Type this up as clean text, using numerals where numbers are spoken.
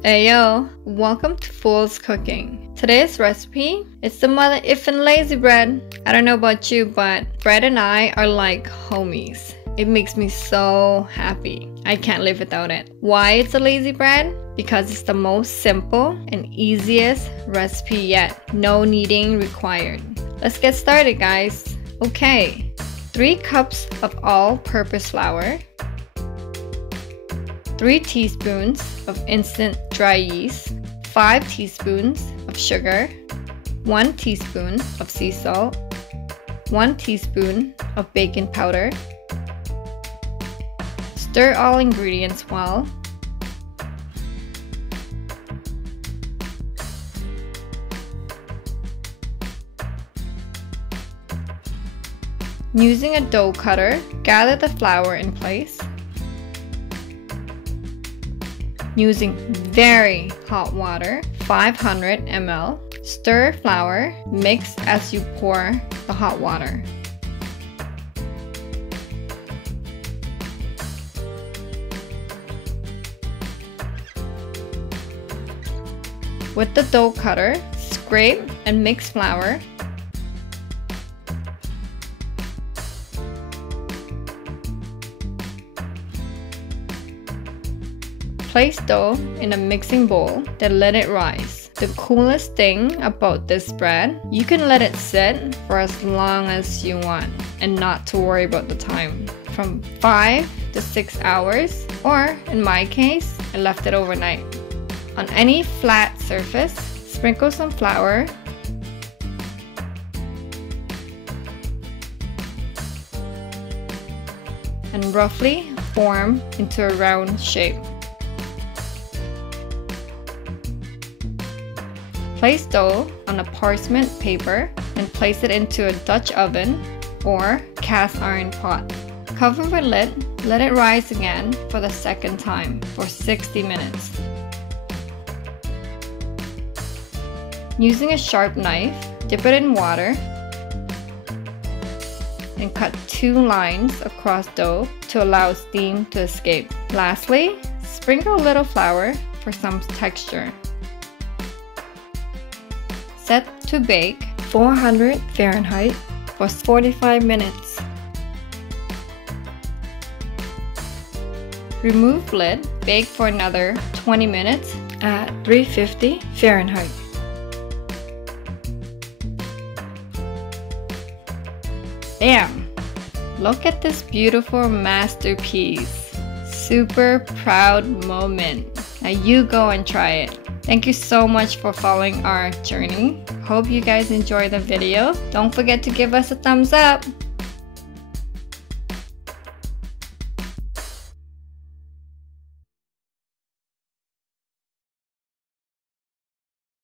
Hey yo, welcome to Fool's Cooking. Today's recipe is the Mother Effin lazy bread. I don't know about you, but bread and I are like homies. It makes me so happy. I can't live without it. Why it's a lazy bread? Because it's the most simple and easiest recipe yet. No kneading required. Let's get started, guys. Okay, 3 cups of all-purpose flour, 3 teaspoons of instant dry yeast, 5 teaspoons of sugar, 1 teaspoon of sea salt, 1 teaspoon of baking powder. Stir all ingredients well. Using a dough cutter, gather the flour in place. Using very hot water, 500 ml. Stir flour, mix as you pour the hot water. With the dough cutter, scrape and mix flour. Place dough in a mixing bowl, then let it rise. The coolest thing about this bread, you can let it sit for as long as you want and not to worry about the time. From 5 to 6 hours, or in my case, I left it overnight. On any flat surface, sprinkle some flour. And roughly form into a round shape. Place dough on a parchment paper and place it into a Dutch oven or cast iron pot. Cover with lid, let it rise again for the second time for 60 minutes. Using a sharp knife, dip it in water and cut 2 lines across dough to allow steam to escape. Lastly, sprinkle a little flour for some texture. Set to bake 400 Fahrenheit for 45 minutes. Remove lid, bake for another 20 minutes at 350 Fahrenheit. Bam! Look at this beautiful masterpiece. Super proud moment. Now you go and try it. Thank you so much for following our journey. Hope you guys enjoyed the video. Don't forget to give us a thumbs up.